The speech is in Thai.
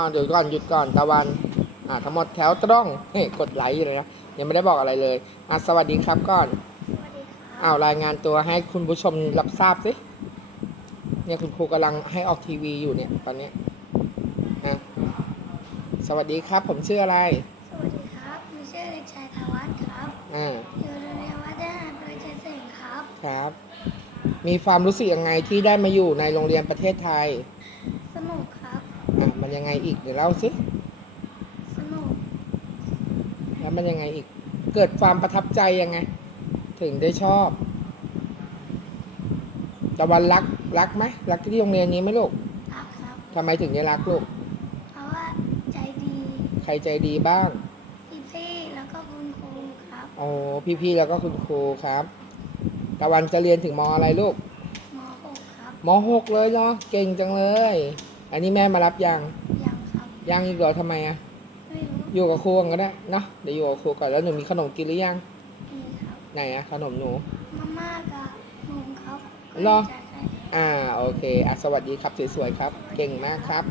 อ้าวเดี๋ยวก่อนหยุดก่อนตะวันอ่าทั้งหมดแถวตรงเฮ้ยกดไลค์อยู่เลยนะยังไม่ได้บอกอะไรเลยอะสวัสดีครับก่อนสวัสดีครับอ้าวรายงานตัวให้คุณผู้ชมรับทราบสิเนี่ยคุณครูกำลังให้ออกทีวีอยู่เนี่ยตอนนี้นะสวัสดีครับ ผมชื่ออะไรสวัสดีครับมีชื่อเด็กชายธวัฒน์ครับอ่าอยู่โรงเรียนวัดทหารโดยเจสิงห์ครับครับ มีความรู้สึกยังไงที่ได้มาอยู่ในโรงเรียนประเทศไทย สนุกครับ อะมันยังไงอีกเดี๋ยวเล่าสิสนุกแล้วมันยังไงอีก เกิดความประทับใจยังไง ถึงได้ชอบตะวันรักรักไหมรักที่โรงเรียนนี้ไหมลูกรักครับ ทำไมถึงได้รักลูก เพราะว่าใจดีใครใจดีบ้าง พี่พี่ๆแล้วก็คุณครูครับโอ้พี่ๆแล้วก็คุณครูครับตะวันจะเรียนถึงมอะไรลูกม .6 ครับ มหกเลยเนาะเก่งจังเลย อันนี้แม่มารับยัง ยังครับยังอีกเหรอทำไมอะไม่รู้อยู่กับครูก่อนก็ได้เนาะเดี๋ยวอยู่กับครูก่อนแล้วหนูมีขนมกินหรือยังมีครับไหนอะขนมหนู มาม่ากับนมครับเหรอจะใส่อ่าโอเคอะสวัสดีครับสวยๆครับ เก่งมากครับ